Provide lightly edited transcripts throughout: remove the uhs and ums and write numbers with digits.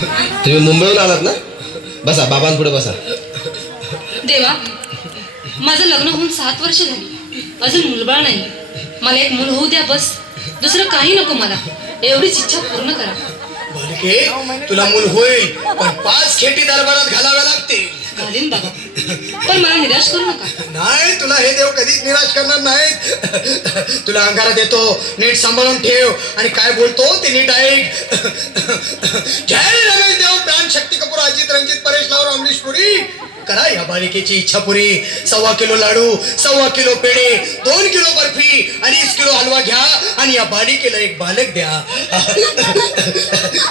तुम्ही मुंबईहून आलात ना? बसा, बाबांपुढे बसा. देवा, माझं लग्न होऊन 7 वर्ष झाली, अजून मुलबाळ नाही. मला एक मूल होऊ द्या बस, दुसरं काही नको मला. एवढीच इच्छा पूर्ण करा. बालके, तुला मूल होईल, पण 5 खेटी दरबारात घालाव्या लागतील. घालीन बाबा, पण मला निराश करू नका. नाही, तुला हे देव कधीच निराश करणार नाहीत. तुला अंगारा देतो, नीट सांभाळून ठेव आणि काय बोलतो ते नीट ऐक. जय रमेश देव, प्राण शक्ती कपूर, अजित रंजित, परेश लावर, अमरीश पुरी. करा या बालिकेची इच्छा पुरी. 1.25 किलो लाडू, 1.25 किलो पेढे, 2 किलो बर्फी, 2.5 किलो हलवा घ्या आणि या बालिकेला एक बालक द्या.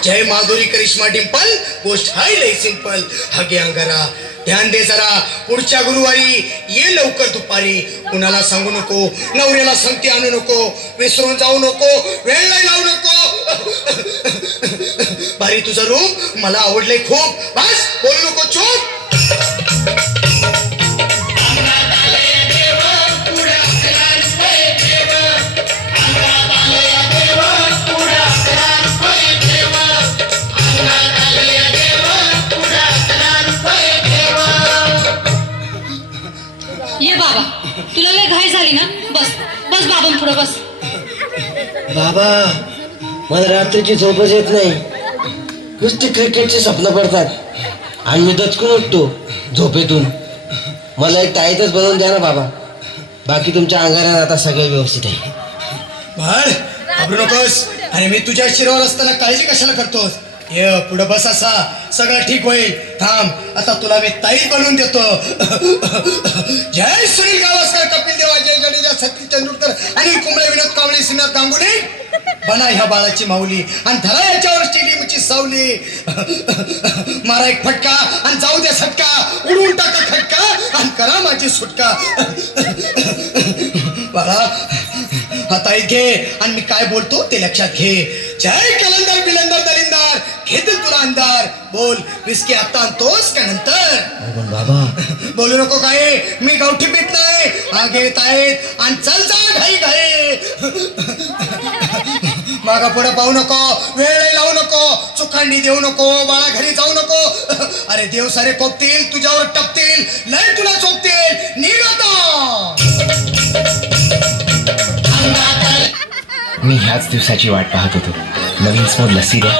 जय माधुरी करिश्मा डिंपल, गोष्ट हाय लय सिंपल. हा घे अंगारा, ध्यान दे जरा. पुढच्या गुरुवारी ये लवकर दुपारी. कुणाला सांगू नको, नवऱ्याला संगती आणू नको, विसरून जाऊ नको, वेळ नाही लावू नको. भारी तुझं रूप मला आवडलंय खूप. बस बोलू नको, चूप. ये बाबा, तुला लय घाई झाली ना? बस बस बाबा, पुढे बस. बाबा, मला रात्रीची झोपच येत नाही. नुसते क्रिकेटचे स्वप्न पडतात आणि मी दचकून उठतो झोपेतून. मला एक ताईतच बनवून द्या ना बाबा. बाकी तुमच्या अंगारात आता सगळं व्यवस्थित आहे. बाळ, घाबरू नकोस. आणि मी तुझ्या शिरावर असताना काळजी कशाला करतोस? ये पुढे बस, असा सगळं ठीक होईल. थांब, आता तुला मी ताई बनवून देतो. जय सुनील गावस्कर, कपिल देव, अजय जडेजा, सतीश तेंडुलकर, अनिल कुंबळे, विनोद कांबळे, श्रीनाथ गांगुली. बना ह्या बाळाची माऊली आणि धरा याच्यावर स्टेडियमची सावली. मारा एक फटका आणि जाऊ द्या सटका, उडवून टाका खटका आणि करा माझी सुटका. बाळा, हाता घे आणि मी काय बोलतो ते लक्षात घे. जय कलंदर बिलंदर दलिंदर, घेतील तुला अंधार. बोल, विस्की आता आणतोस का नंतर? पण बाबा, बोलू नको काय, मी गावठी पीत नाही. हा घेत आहेत आणि चल जा घाई घाई. मागा पुढे पाहू नको, वेळ लावू नको, चुकांडी देऊ नको, बाळा घरी जाऊ नको. अरे देव सारे कोपतील, तुझ्यावर टपतील, लय तुला चोपतील. निघ आता. मी ह्याच दिवसाची वाट पाहत होतो. नवीन स्मोर लस्सी द्या.